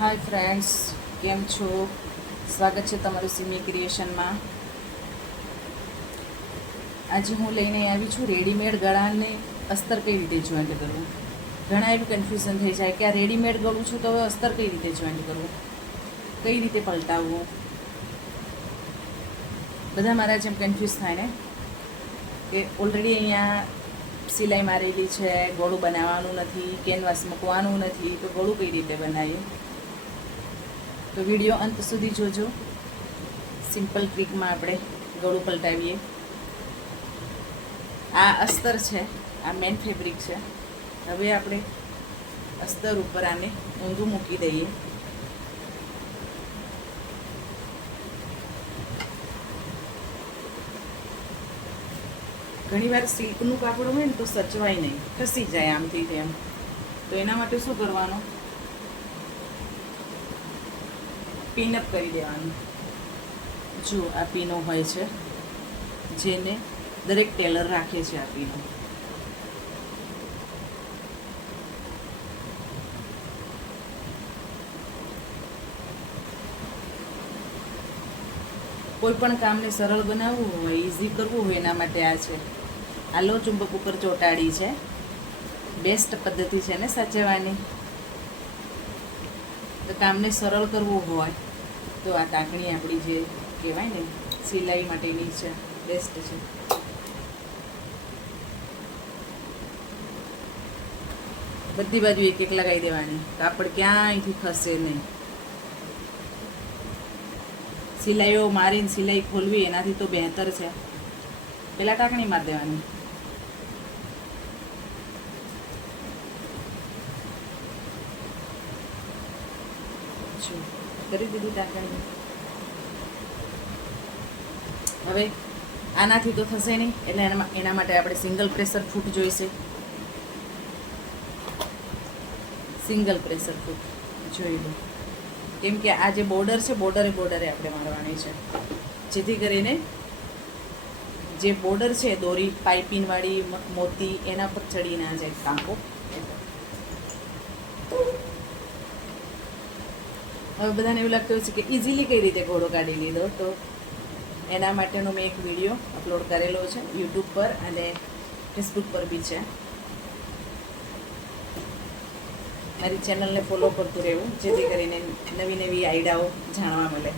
Hi friends, કેમ છો? સ્વાગત છે તમારું સિમી ક્રિએશનમાં. આજે હું લઈને આવી છું રેડીમેડ ગળાને અસ્તર કઈ રીતે જોઈન્ટ કરવું. ઘણા એવી કન્ફ્યુઝન થઈ જાય કે આ રેડીમેડ ગળું છું તો હવે અસ્તર કઈ રીતે જોઈન્ટ કરવું, કઈ રીતે પલટાવવું. બધા મારા જેમ કન્ફ્યુઝ થાય ને કે ઓલરેડી અહીંયા સિલાઈ મારેલી છે, ગળું બનાવવાનું નથી, કેનવાસ મૂકવાનું નથી, તો ગળું કઈ રીતે બનાવીએ. તો વિડીયો અંત સુધી જોજો. સિમ્પલ ટ્રીકમાં આપણે ગળું પલટાવીએ. આ અસ્તર છે, આ મેન ફેબ્રિક છે. હવે આપણે અસ્તર ઉપર આને ઊંધું મૂકી દઈએ. ઘણીવાર સિલ્કનું કાપડ હોય ને તો સચવાય નહીં, ખસી જાય આમથી તેમ. તો એના માટે શું કરવાનું, પિનઅપ કરી દેવાનું. જો આ પીનો હોય છે, જેને દરેક ટેલર રાખે છે. આ પીનો કોઈ પણ કામને સરળ બનાવવું હોય, ઇઝી કરવું હોય, એના માટે આ છે. આ લો ચુંબક ઉપર ચોંટાડી છે. બેસ્ટ પદ્ધતિ છે ને સાચવવાની. તો કામને સરળ કરવું હોય તો આ ટાંકણી આપણી જે કહેવાય ને સિલાઈ માટેની છે, બેસ્ટ છે. બધી બાજુ એક એક લગાવી દેવાની, કાપડ ક્યાંયથી ખસે નહીં. સિલાઈઓ મારીને સિલાઈ ખોલવી એનાથી તો બહેતર છે પહેલાં ટાંકણી મારી દેવાની. કરી દીધી ટાંકણી. હવે આનાથી તો થશે નહીં, એટલે એના માટે આપણે સિંગલ પ્રેશર ફૂટ જોઈશે. સિંગલ પ્રેશર ફૂટ જોઈ લો, કેમ કે આ જે બોર્ડર છે, બોર્ડરે આપણે મારવાની છે, જેથી કરીને જે બોર્ડર છે દોરી પાઇપિંગવાળી મોતી એના પર ચડી ના જાય ટાંકો. હવે બધાને એવું લાગતું હોય છે કે ઇઝીલી કઈ રીતે ઘોડો કાઢી લીધો, તો એના માટેનો મેં એક વિડીયો અપલોડ કરેલો છે યુટ્યુબ પર અને ફેસબુક પર બી છે. મારી ચેનલને ફોલો કરતું રહેવું, જેથી કરીને નવી નવી આઈડિયાઓ જાણવા મળે.